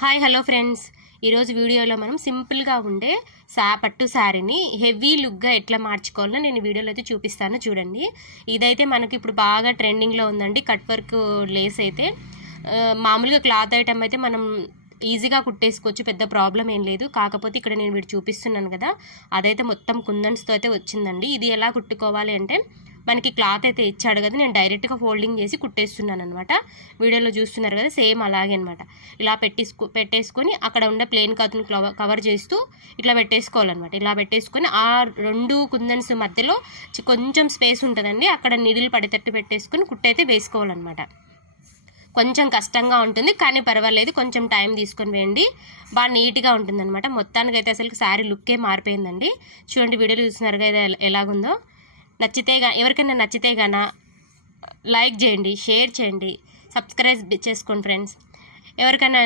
Hi hello friends, ఈరోజు వీడియోలో మనం సింపుల్గా ఉండే పట్టు శారీని హెవీ లుక్గా ఎట్లా మార్చుకోవాలో నేను వీడియోలో అయితే చూపిస్తాను. చూడండి, ఇదైతే మనకి ఇప్పుడు బాగా ట్రెండింగ్లో ఉందండి. కట్ వర్క్ లేస్ అయితే మామూలుగా క్లాత్ ఐటమ్ అయితే మనం ఈజీగా కుట్టేసుకోవచ్చు, పెద్ద ప్రాబ్లం ఏం లేదు. కాకపోతే ఇక్కడ నేను వీడు చూపిస్తున్నాను కదా, అదైతే మొత్తం కుందన్స్తో అయితే వచ్చిందండి. ఇది ఎలా కుట్టుకోవాలి అంటే, మనకి క్లాత్ అయితే ఇచ్చాడు కదా, నేను డైరెక్ట్గా ఫోల్డింగ్ చేసి కుట్టేస్తున్నాను అనమాట. వీడియోలో చూస్తున్నారు కదా, సేమ్ అలాగే అనమాట. ఇలా పెట్టేసుకొని అక్కడ ఉన్న ప్లెయిన్ క్లాత్ని కవర్ చేస్తూ ఇట్లా పెట్టేసుకోవాలన్నమాట. ఇలా పెట్టేసుకొని ఆ రెండు కుందన్స్ మధ్యలో కొంచెం స్పేస్ ఉంటుందండి, అక్కడ నీడిల్ పడేటట్టు పెట్టేసుకొని కుట్టయితే వేసుకోవాలన్నమాట. కొంచెం కష్టంగా ఉంటుంది కానీ పర్వాలేదు, కొంచెం టైం తీసుకొని వేయండి, బాగా నీట్గా ఉంటుందన్నమాట. మొత్తానికైతే అసలు శారీ లుక్కే మారిపోయిందండి. చూడండి, వీడియోలో చూస్తున్నారు కదా ఎలాగుందో. ఎవరికైనా నచ్చితే గాన లైక్ చేయండి, షేర్ చేయండి, సబ్స్క్రైబ్ చేసుకోండి ఫ్రెండ్స్. ఎవరికైనా